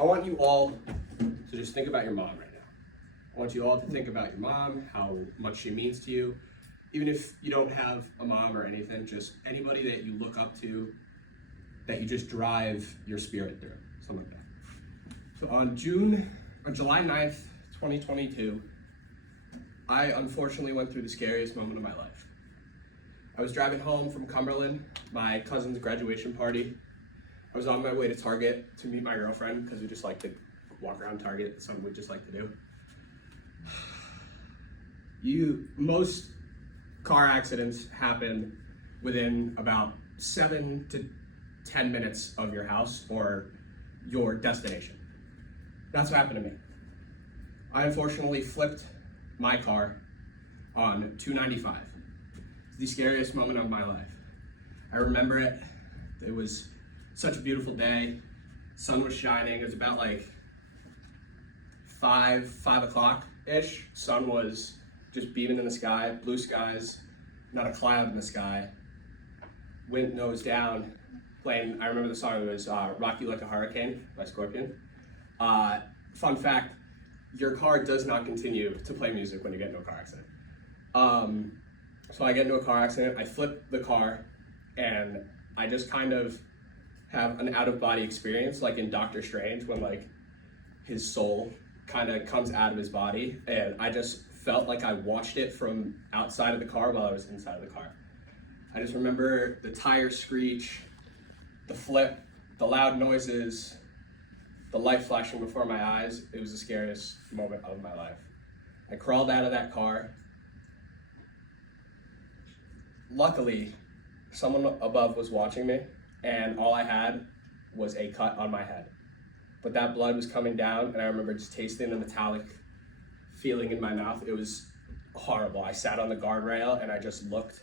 I want you all to just think about your mom right now. I want you all to think about your mom, how much she means to you. Even if you don't have a mom or anything, just anybody that you look up to, that you just drive your spirit through, something like that. So on July 9th, 2022, I unfortunately went through the scariest moment of my life. I was driving home from Cumberland, my cousin's graduation party. I was on my way to Target to meet my girlfriend because we just like to walk around Target. It's something we just like to do. Most car accidents happen within about 7 to 10 minutes of your house or your destination. That's what happened to me. I unfortunately flipped my car on 295. It's the scariest moment of my life. I remember it. It was such a beautiful day. Sun was shining. It was about like 5 o'clock-ish. Sun was just beaming in the sky, blue skies, not a cloud in the sky. Wind nose down, playing, I remember the song, it was Rock You Like a Hurricane by Scorpion. Fun fact, your car does not continue to play music when you get into a car accident. So I get into a car accident, I flip the car, and I just kind of have an out-of-body experience, like in Doctor Strange, when like his soul kind of comes out of his body, and I just felt like I watched it from outside of the car while I was inside of the car. I just remember the tire screech, the flip, the loud noises, the light flashing before my eyes. It was the scariest moment of my life. I crawled out of that car. Luckily, someone above was watching me, and all I had was a cut on my head. But that blood was coming down, and I remember just tasting the metallic feeling in my mouth. It was horrible. I sat on the guardrail, and I just looked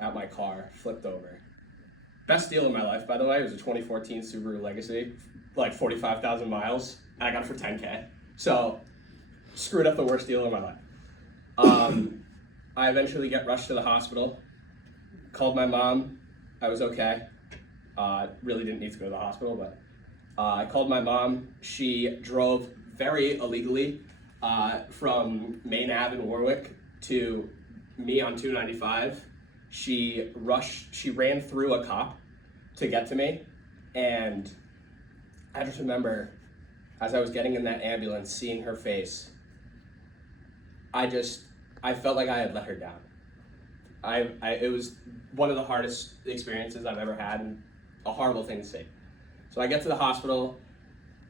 at my car, flipped over. Best deal in my life, by the way, was a 2014 Subaru Legacy, like 45,000 miles, and I got it for 10K. So, screwed up the worst deal in my life. I eventually get rushed to the hospital, called my mom. I was okay. Really didn't need to go to the hospital, but I called my mom. She drove very illegally from Main Ave in Warwick to me on 295. She ran through a cop to get to me, and I just remember as I was getting in that ambulance, seeing her face, I felt like I had let her down. It was one of the hardest experiences I've ever had, and a horrible thing to say. So I get to the hospital,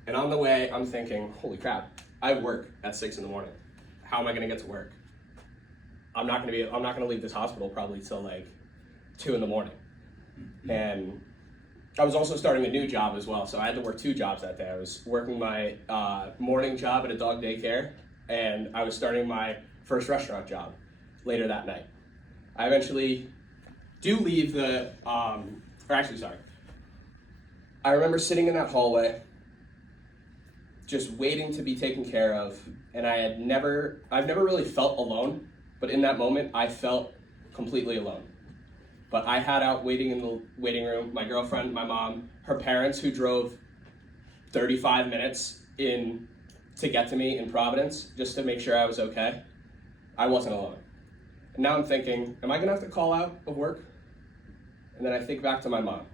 and on the way, I'm thinking, holy crap, I work at 6 in the morning. How am I gonna get to work? I'm not gonna leave this hospital probably till like 2 in the morning. And I was also starting a new job as well, so I had to work 2 jobs that day. I was working my morning job at a dog daycare, and I was starting my first restaurant job later that night. I eventually do leave I remember sitting in that hallway, just waiting to be taken care of, and I've never really felt alone, but in that moment, I felt completely alone. But I had out waiting in the waiting room, my girlfriend, my mom, her parents who drove 35 minutes in to get to me in Providence, just to make sure I was okay. I wasn't alone. And now I'm thinking, am I gonna have to call out of work? And then I think back to my mom.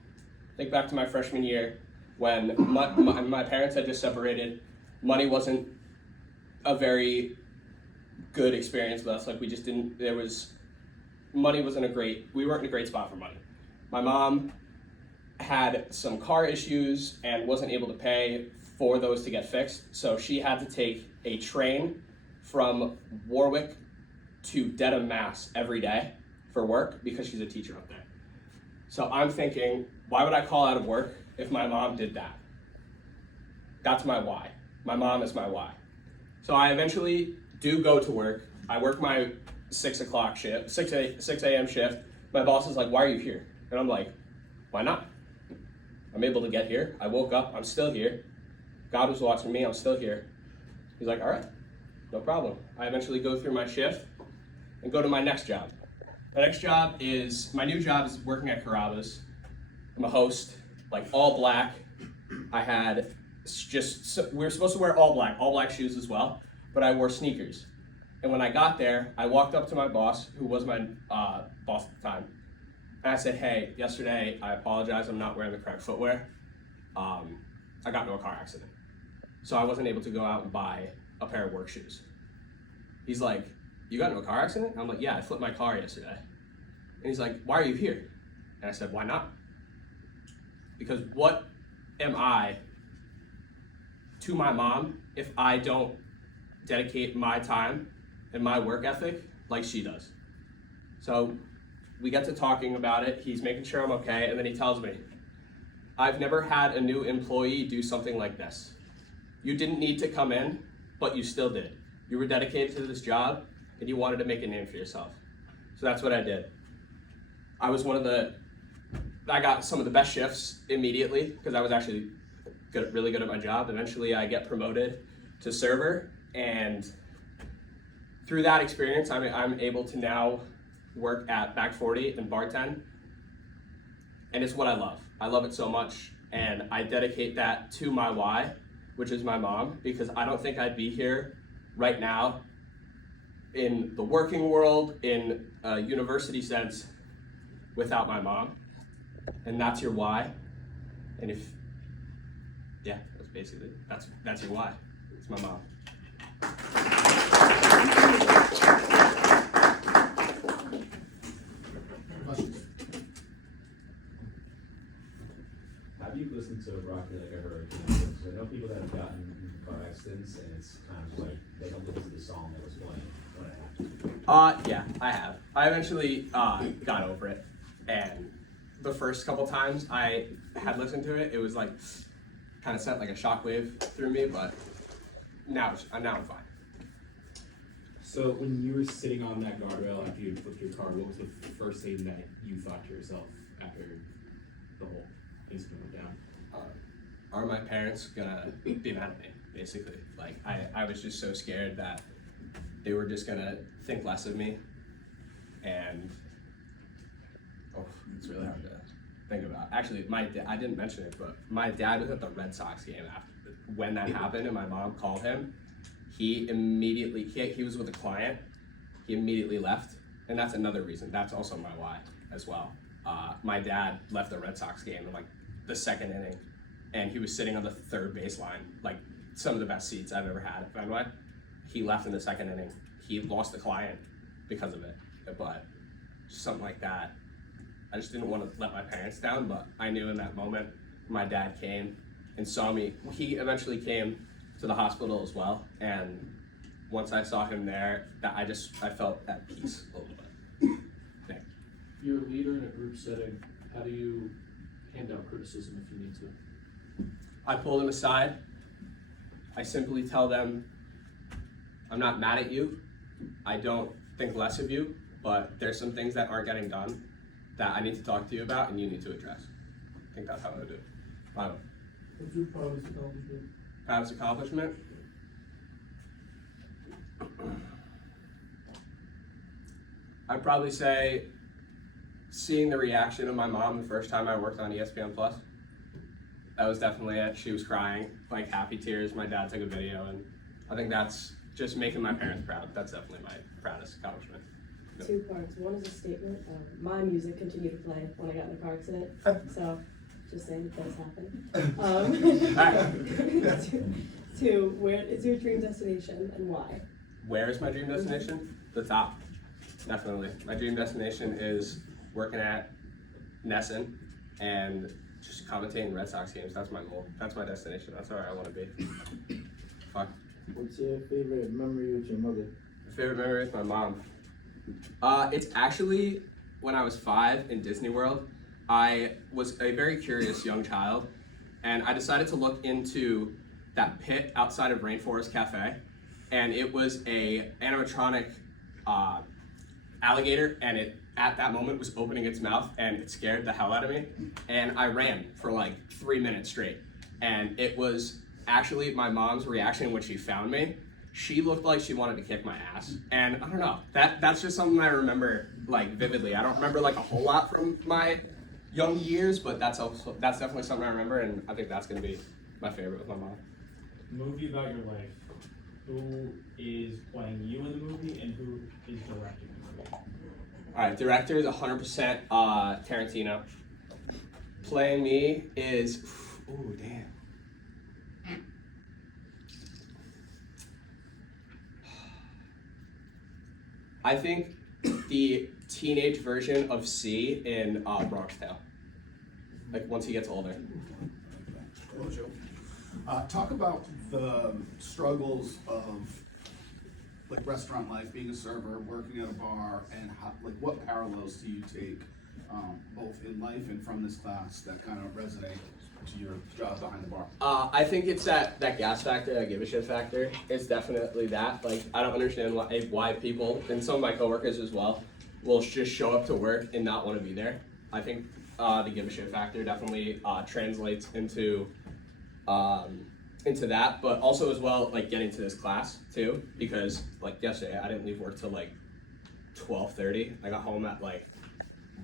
Think back to my freshman year when my parents had just separated. Money wasn't a very good experience with us. Like we weren't in a great spot for money. My mom had some car issues and wasn't able to pay for those to get fixed. So she had to take a train from Warwick to Dedham, Mass every day for work because she's a teacher up there. So I'm thinking, why would I call out of work if my mom did that? That's my why. My mom is my why. So I eventually do go to work. I work my 6 a.m. shift. My boss is like, why are you here? And I'm like, why not? I'm able to get here. I woke up, I'm still here. God was watching me, I'm still here. He's like, all right, no problem. I eventually go through my shift and go to my next job. My new job is working at Carrabba's. I'm a host, like all black. I had we were supposed to wear all black shoes as well, but I wore sneakers. And when I got there, I walked up to my boss, who was my boss at the time, and I said, "Hey, yesterday I apologize. I'm not wearing the correct footwear. I got into a car accident, so I wasn't able to go out and buy a pair of work shoes." He's like, "You got into a car accident?" I'm like, "Yeah, I flipped my car yesterday." And he's like, "Why are you here?" And I said, "Why not?" Because what am I to my mom if I don't dedicate my time and my work ethic like she does? So we get to talking about it. He's making sure I'm okay, and then he tells me, "I've never had a new employee do something like this. You didn't need to come in, but you still did. You were dedicated to this job, and you wanted to make a name for yourself." So that's what I did. I got some of the best shifts immediately because I was actually really good at my job. Eventually I get promoted to server, and through that experience, I'm able to now work at Back 40 and bartend, and it's what I love. I love it so much, and I dedicate that to my why, which is my mom, because I don't think I'd be here right now in the working world, in a university sense, without my mom. And that's your why. And that's basically, that's your why. It's my mom. Have you listened to Rocky Like a Hurricane? Because I know people that have gotten into car accidents, and it's kind of like they don't listen to the song that was playing when it happened. Yeah, I have. I eventually got over it, and the first couple times I had listened to it, it was like kind of sent like a shockwave through me, but now I'm fine. So when you were sitting on that guardrail after you flipped your car, what was the first thing that you thought to yourself after the whole incident went down? Are my parents gonna be mad at me, basically? Like, I was just so scared that they were just gonna think less of me, and it's really hard to think about. Actually, I didn't mention it, but my dad was at the Red Sox game when that happened, and my mom called him. He immediately, he was with a client, he immediately left, and that's another reason. That's also my why as well. My dad left the Red Sox game in like the second inning, and he was sitting on the third baseline, like some of the best seats I've ever had at Fenway. He left in the second inning. He lost the client because of it, but something like that. I just didn't want to let my parents down, but I knew in that moment my dad came and saw me. He eventually came to the hospital as well, and once I saw him there, I felt at peace a little bit. Yeah. You're a leader in a group setting. How do you hand out criticism if you need to? I pull them aside. I simply tell them, I'm not mad at you. I don't think less of you, but there's some things that aren't getting done that I need to talk to you about and you need to address. I think that's how I would do it. What's your proudest accomplishment? Proudest accomplishment? I'd probably say seeing the reaction of my mom the first time I worked on ESPN Plus. That was definitely it. She was crying, like happy tears. My dad took a video, and I think that's just making my parents proud. That's definitely my proudest accomplishment. Two parts. One is a statement. My music continued to play when I got in the car accident, so just saying it does happen. Two, where is your dream destination and why? Where is my dream destination? The top, definitely. My dream destination is working at Nesson and just commentating Red Sox games. That's my goal. That's my destination. That's where I want to be. Fuck. What's your favorite memory with your mother? My favorite memory with my mom. It's actually when I was 5 in Disney World. I was a very curious young child, and I decided to look into that pit outside of Rainforest Cafe, and it was a animatronic alligator, and it at that moment was opening its mouth, and it scared the hell out of me, and I ran for like 3 minutes straight, and it was actually my mom's reaction when she found me. She looked like she wanted to kick my ass, and I don't know, that's just something I remember like vividly. I don't remember like a whole lot from my young years, but that's definitely something I remember, and I think that's gonna be my favorite with my mom. Movie about your life. Who is playing you in the movie and who is directing the movie? All right, director is 100% Tarantino. Playing me is, ooh, damn. I think the teenage version of C in Bronx Tale. Like once he gets older. Talk about the struggles of like restaurant life, being a server, working at a bar, and how, like what parallels do you take both in life and from this class that kind of resonate to your job behind the bar? I think it's that gas factor, that give a shit factor. It's definitely that. Like I don't understand why people, and some of my coworkers as well, will just show up to work and not want to be there. I think the give a shit factor definitely translates into that, but also as well like getting to this class too, because like yesterday I didn't leave work till like 12:30. I got home at like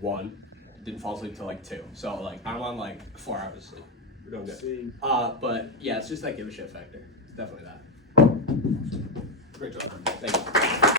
1, didn't fall asleep till like 2. So like I'm on like 4 hours of sleep. We're doing good. But yeah, it's just that give a shit factor. It's definitely that. Great job. Thank you.